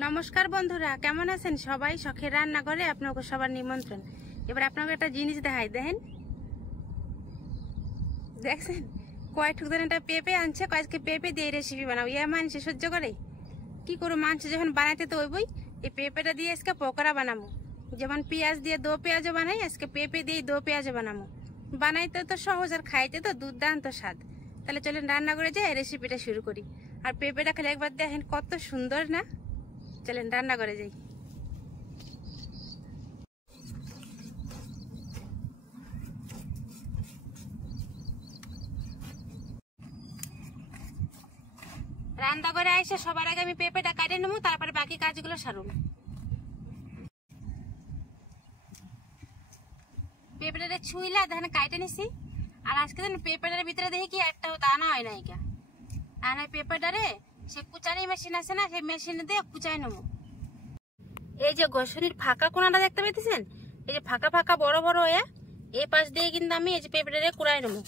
নমস্কার বন্ধুরা, কেমন আছেন সবাই? শখের রান্নাঘরে আপনাকে সবার নিমন্ত্রণ। এবার আপনাকে একটা জিনিস দেখাই, দেখেন, দেখছেন কয় ঠুক একটা পেঁপে আনছে, কয়েককে পেঁপে দিয়ে রেসিপি বানাবো। ইয়ে মানুষ সহ্য করে কি করো, মাংস যখন বানাইতে তো ওইবই, এই পেঁপেটা দিয়ে আজকে পকোড়া বানাবো। যেমন পেঁয়াজ দিয়ে দো পেঁয়াজও বানাই, আজকে পেঁপে দিয়ে দো পেঁয়াজও বানাবো। বানাইতে তো সহজ আর খাইতে তো দুর্দান্ত স্বাদ। তাহলে চলেন রান্না করে যাই, রেসিপিটা শুরু করি। আর পেঁপেটা খালি একবার দেখেন কত সুন্দর না। চলেন রান্না করে যাই। রান্না করে আইসে সবার আগে আমি পেঁপেটা কাটে নেবো, তারপরে বাকি কাজগুলো সারুন। পেঁপেটা ছুইলা দেখেন কাটে নিছি। আর আজকে পেঁপেটার ভিতরে দেখি কি একটাও দানা হয় না। এটা আর পেঁপেটারে সে কুচানি মেশিন আছে না, সেই মেশিনে দিয়ে কুচাই নেবো। এই যে গোসনির ফাঁকা কোনাটা দেখতে পেতেছেন, এই যে ফাঁকা ফাঁকা বড় বড় হয়ে এই পাশ দিয়ে কিন্তু আমি এই যে পেঁপেটারে কুড়াই নেবো।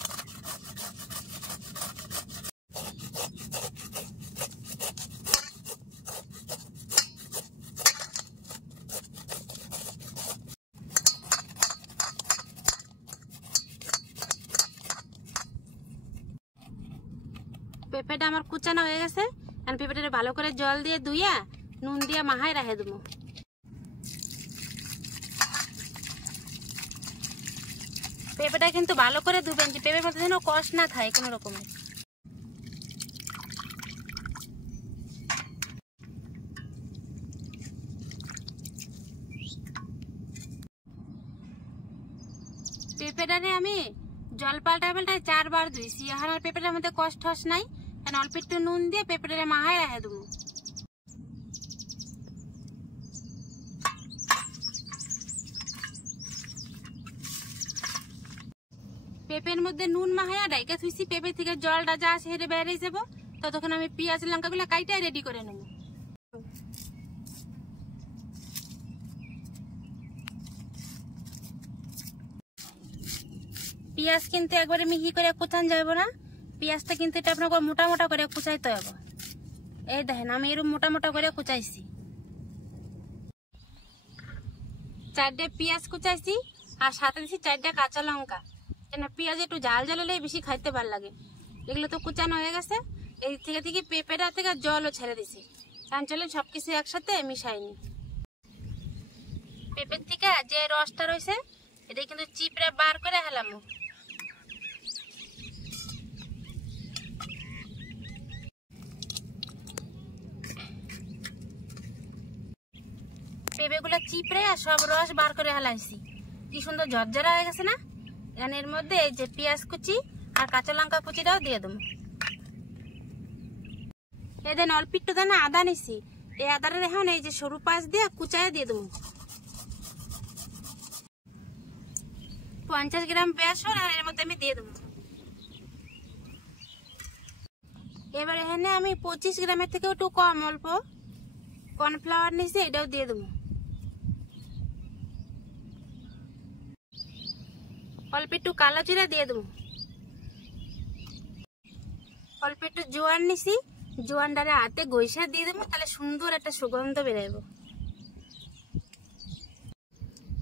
পেঁপেটা আমার কুচানো হয়ে গেছে। আর পেঁপেটা ভালো করে জল দিয়ে ধুইয়া নুন দিয়ে মাহায় রেখে দেবো। পেঁপেটা কিন্তু ভালো করে ধুবেন, যে পেঁপের মধ্যে যেন কষ না খায় কোনো রকমের। পেঁপেটারে আমি জল পাল্টায় 4 বার ধুইছি। এখন আর পেঁপেটার মধ্যে কষ ঠস নাই। এখন অল্প একটু নুন দিয়ে পেঁপেটারে মাহায় রেখে দেবো। পেঁপের মধ্যে নুন মাহায়া ডাইকা থুইছি, পেঁপে থেকে জলটা যা আছে হেঁটে বেরিয়ে যাবো। ততক্ষণ আমি পেঁয়াজ লঙ্কাগুলো কাইটাই রেডি করে নেব। পেঁয়াজ কিন্তু একবারে মিহি করে কুচান যাইব না, পেঁয়াজটা কিন্তু এটা আপনার মোটা মোটা করে কুচাইতে হবে। এই দেখেন আমি এরকম মোটা মোটা করে কুচাইছি। 4টে পেঁয়াজ কুচাইছি আর সাথে দিচ্ছি 4টে কাঁচা লঙ্কা। কেন পেঁয়াজ একটু ঝাল ঝাল হলে বেশি খাইতে ভালো লাগে। এগুলো তো কুচানো হয়ে গেছে। এই থেকে পেঁপেটা থেকে জলও ছেড়ে দিছি। কারণ চলেন সবকিছু একসাথে মিশাইনি। পেঁপের থেকে যে রসটা রয়েছে এটা কিন্তু চিপড়ে বার করে হেলাম। পেঁপেগুলো চিপড়ে আর সব রস বার করে হেলাইছি। কি সুন্দর ঝরঝরা হয়ে গেছে না। এখানে এর মধ্যে এই যে পেঁয়াজ কুচি আর কাঁচা লঙ্কা কুচিটাও দিয়ে দেবো। এদিন অল্প একটু দানা আদা নিছি, এই আদাটা এখন এই যে সরু পাশ দিয়ে কুচায় দিয়ে দেবো। 50 গ্রাম বেসন আর এর মধ্যে আমি দিয়ে দেবো। এবার এখানে আমি 25 গ্রামের থেকে একটু কম অল্প কর্নফ্লাওয়ার নিছি, এটাও দিয়ে দেবো। অল্প একটু কালো জিরা দিয়ে দেবো। অল্প একটু জোয়ান নিছি, জোয়ানটারে হাতে ঘষা দিয়ে দেবো, তাহলে সুন্দর একটা সুগন্ধ বেরোবো।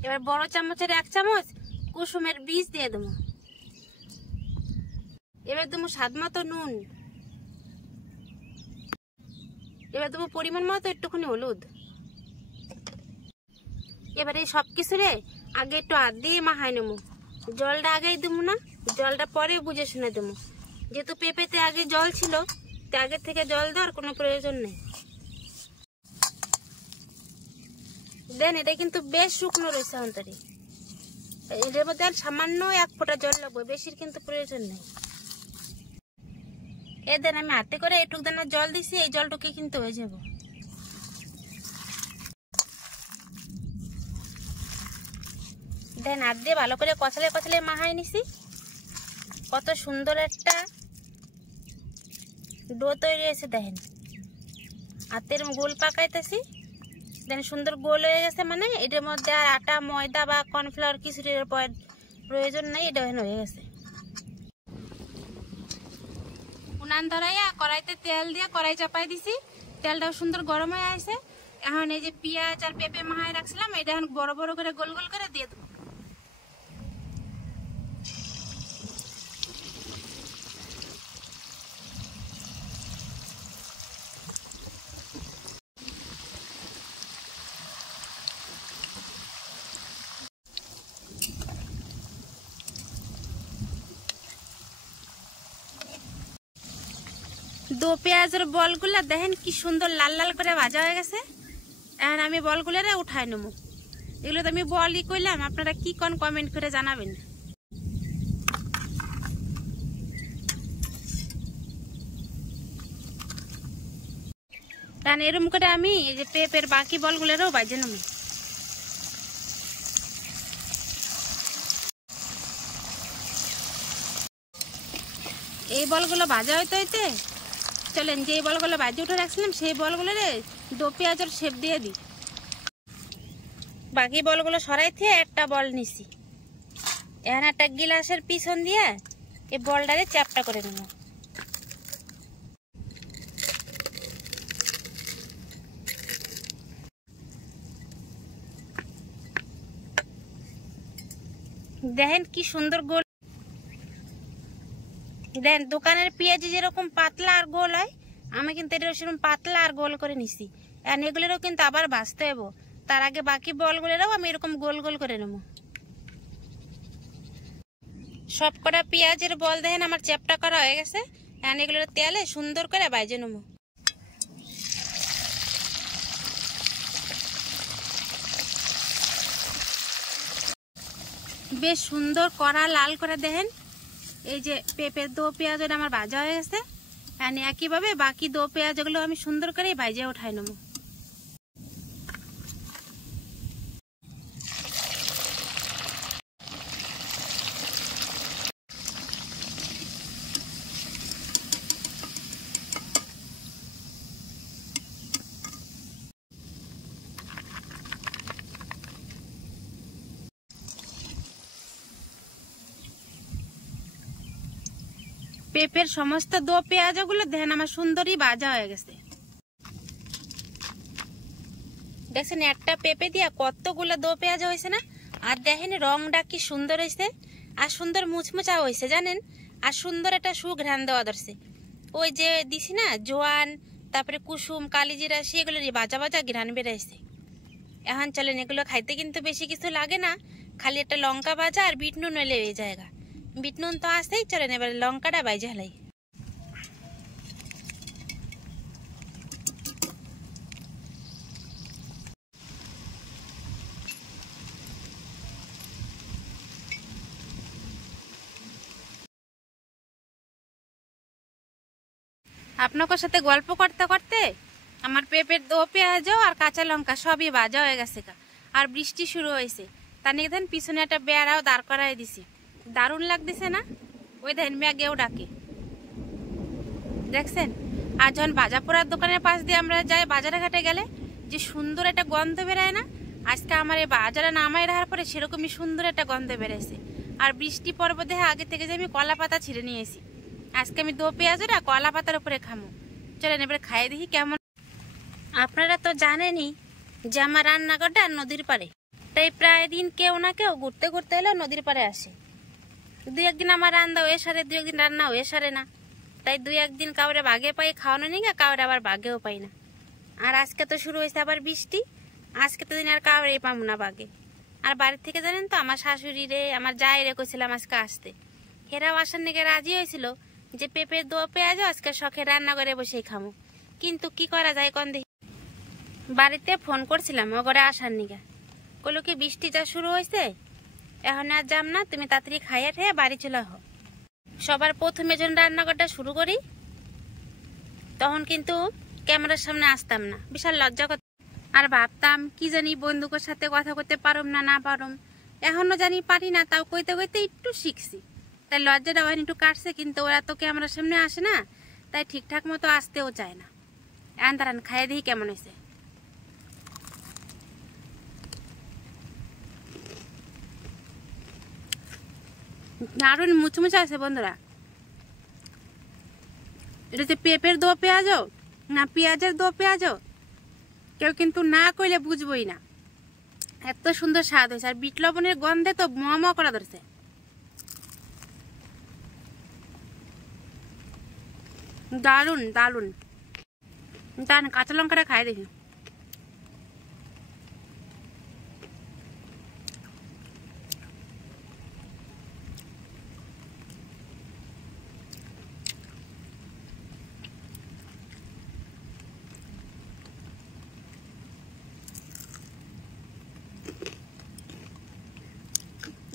এবার বড় চামচের 1 চামচ কুসুমের বীজ দিয়ে দেবো। এবার দেবো স্বাদ মতো নুন। এবার দেবো পরিমাণ মতো একটুখানি হলুদ। এবার এই সবকিছু রে আগে একটু হাত দিয়ে মাখাই নেবো। জলটা আগেই দেবো না, জলটা পরে বুঝে শুনে দেবো। যেহেতু পেঁপেতে আগে জল ছিল, তো আগে থেকে জল দেওয়ার কোনো প্রয়োজন নেই। দেন এটা কিন্তু বেশ শুকনো রয়েছে অন্তরে। এটার মধ্যে আর সামান্য 1 ফোঁটা জল লাগবে, বেশির কিন্তু প্রয়োজন নেই। এ দেন আমি হাতে করে এইটুক দানা জল দিছি, এই জলটুকে কিন্তু হয়ে যাব। দেন হাত দিয়ে ভালো করে কচলে কচলে মাখাই নিছি। কত সুন্দর একটা ডো তৈরি হয়েছে দেখেন। হাতের গোল পাকাইতেছি, দেন সুন্দর গোল হয়ে গেছে। মানে এটার মধ্যে আর আটা ময়দা বা কর্নফ্লাওয়ার কিছুর প্রয়োজন নাই, এটা হয়ে গেছে। উনান ধরাইয়া কড়াইতে তেল দিয়ে কড়াই চাপাই দিছি। তেলটাও সুন্দর গরম হয়ে আসে। এখন এই যে পেঁয়াজ আর পেঁপে মাহায় রাখছিলাম, এটা এখন বড় বড় করে গোল গোল করে দিয়ে দেবো। দো পেঁয়াজের বলগুলো দেখেন কি সুন্দর লাল লাল করে ভাজা হয়ে গেছে। এখন আমি বলগুলো উঠাই নেবো। এগুলো তো আমি বলই কইলাম, আপনারা কি কোন কমেন্ট করে জানাবেন। কারণ এরকম করে আমি এই যে পেঁপের বাকি বলগুলোরও ভাজে নেবো। এই বলগুলো ভাজা হইতে হইতে চলেন যে বলগুলো ভাজি উঠে রাখছিলাম সেই বলগুলো দো পেঁয়াজের শেপ দিয়ে দিই। বাকি বলগুলো সরাই দিয়ে একটা বল নিছি। এখন একটা গিলাসের পিছন দিয়ে এই বলটারে চ্যাপটা করে নেব। দেখেন কি সুন্দর গোল। দেখেন দোকানের পেঁয়াজি যেরকম পাতলা আর গোল হয়, আমি কিন্তু এটা সেরকম পাতলা আর গোল করে নিছি। আর এগুলোরও কিন্তু আবার ভাজতে হবো, তার আগে বাকি বলগুলোরও আমি এরকম গোল গোল করে নেবো। সব কটা পেঁয়াজের বল দেখেন আমার চ্যাপটা করা হয়ে গেছে। এখন এগুলোর তেলে সুন্দর করে ভাজে নেবো। বেশ সুন্দর কড়া লাল করে দেখেন এই যে পেঁপের দো পেঁয়াজ আমার ভাজা হয়ে গেছে। আর একইভাবে বাকি দো পেঁয়াজ গুলো আমি সুন্দর করে ভাজে উঠাই নেবো। পেঁপের সমস্ত দো পেঁয়াজ গুলো দেখেন আমার সুন্দরই ভাজা হয়ে গেছে। দেখছেন একটা পেঁপে দিয়া কতগুলো দো পেঁয়াজ হয়েছে না। আর দেখেন রংটা কি সুন্দর হয়েছে, আর সুন্দর মুচমুচা হয়েছে জানেন। আর সুন্দর একটা সুঘ্রাণ দেওয়া ধরছে। ওই যে দিছি না জোয়ান, তারপরে কুসুম, কালিজিরা, সেগুলোরই বাজা বাজা ঘ্রাণ বেড়াইছে। এখন চলেন এগুলো খাইতে কিন্তু বেশি কিছু লাগে না, খালি একটা লঙ্কা ভাজা আর বিট নুন হইলে এই জায়গা। বিট নুন তো আসতেই, চলেন এবার লঙ্কাটা বাইজে হলাই। আপনাদের সাথে গল্প করতে করতে আমার পেঁপের দো পেঁয়াজও আর কাঁচা লঙ্কা সবই ভাজা হয়ে গেছে। আর বৃষ্টি শুরু হয়েছে, তা নিয়ে দেখেন পিছনে একটা বেড়াও দাঁড় করাই দিছি। দারুণ লাগতেছে না? ওই দেখেন ম্যাগেও ডাকে, দেখছেন। আর যখন ভাজা পোড়ার দোকানের পাশ দিয়ে আমরা যাই বাজারে ঘাটে গেলে যে সুন্দর একটা গন্ধ বেরোয় না, আজকে আমার এই বাজারে নামাই রাখার পরে সেরকমই সুন্দর একটা গন্ধ বেরোয়ছে। আর বৃষ্টি পর্ব দেখে আগে থেকে যে আমি কলা পাতা ছিঁড়ে নিয়েছি, আজকে আমি দো পেঁয়াজটা কলা পাতার উপরে খামো। চলেন এবার খাই দেখি কেমন। আপনারা তো জানেনই যে আমার রান্নাঘরটা নদীর পাড়ে, তাই প্রায় দিন কেউ না কেউ ঘুরতে ঘুরতে এলে নদীর পাড়ে আসে। দুই একদিন আমার রান্না হয়ে সারে, দুই একদিন রান্না হয়ে সারে না, তাই দুই একদিন কাউরে বাগে পাই খাওয়ানো নিয়ে কাউরে আবার বাগেও পাই না। আর আজকে তো শুরু হয়েছে আবার বৃষ্টি, আজকে তো দিন আর কাউরে পাবো না বাগে। আর বাড়ির থেকে জানেন তো আমার শাশুড়ি রে আমার যাই রেখেছিলাম আজকে আসতে, হেরাও আসার নিকে রাজি হয়েছিল যে পেঁপের দো পেঁয়াজও আজকে শখে রান্না করে বসেই খামো। কিন্তু কি করা যায় কোন দেখি। বাড়িতে ফোন করছিলাম ও ঘরে আসার নিকে, কইলো কি বৃষ্টি যা শুরু হয়েছে এখন আর যাম না, তুমি তাড়াতাড়ি খাইয়া ঠেয়ে বাড়ি চলে হো। সবার প্রথমে যখন রান্নাঘরটা শুরু করি তখন কিন্তু ক্যামেরার সামনে আসতাম না, বিশাল লজ্জা করতাম। আর ভাবতাম কি জানি বন্ধুকের সাথে কথা করতে পারম না, না পারম। এখনো জানি পারি না, তাও কইতে কইতে একটু শিখছি, তাই লজ্জাটা ওখানে একটু কাটছে। কিন্তু ওরা তো ক্যামেরার সামনে আসে না, তাই ঠিকঠাক মতো আসতেও চায় না। এখন দাঁড়ান খাইয়ে দিই কেমন হয়েছে। দারুণ মুচমুচে আছে বন্ধুরা। এটা যে পেঁপের দো পেঁয়াজও না পেঁয়াজের দো পেঁয়াজও, কেউ কিন্তু না কইলে বুঝবই না, এত সুন্দর স্বাদ হয়েছে। আর বিট লবণের গন্ধে তো ম করা ধরছে। দারুন দারুন। দান কাঁচা লঙ্কাটা খাই দেখি।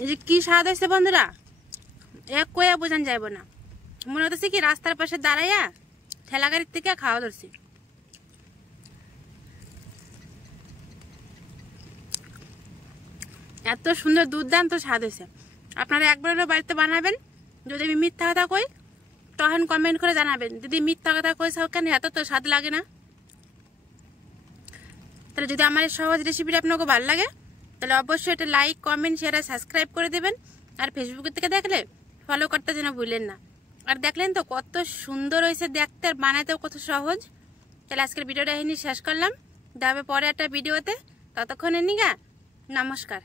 এই যে কি স্বাদ হয়েছে বন্ধুরা, এক কয়া বোঝান যাইব না। মনে হতেছে কি রাস্তার পাশে দাঁড়াইয়া ঠেলা গাড়ির থেকে খাওয়া ধরছি। এত সুন্দর দুর্দান্ত স্বাদ হয়েছে। আপনারা একবার হলেও বাড়িতে বানাবেন। যদি আমি মিথ্যা কথা কই তখন কমেন্ট করে জানাবেন, যদি মিথ্যা কথা কই কেন এত তো স্বাদ লাগে না। তাহলে যদি আমার এই সহজ রেসিপিটা আপনাকে ভালো লাগে তাহলে অবশ্যই এটা লাইক, কমেন্ট, শেয়ার আর সাবস্ক্রাইব করে দেবেন। আর ফেসবুক থেকে দেখলে ফলো করতে যেন ভুলেন না। আর দেখলেন তো কত সুন্দর হয়েছে দেখতে, আর বানাতেও কত সহজ। তাহলে আজকের ভিডিওটা এখানেই শেষ করলাম। দেখা হবে পরে একটা ভিডিওতে। ততক্ষণের নিগা নমস্কার।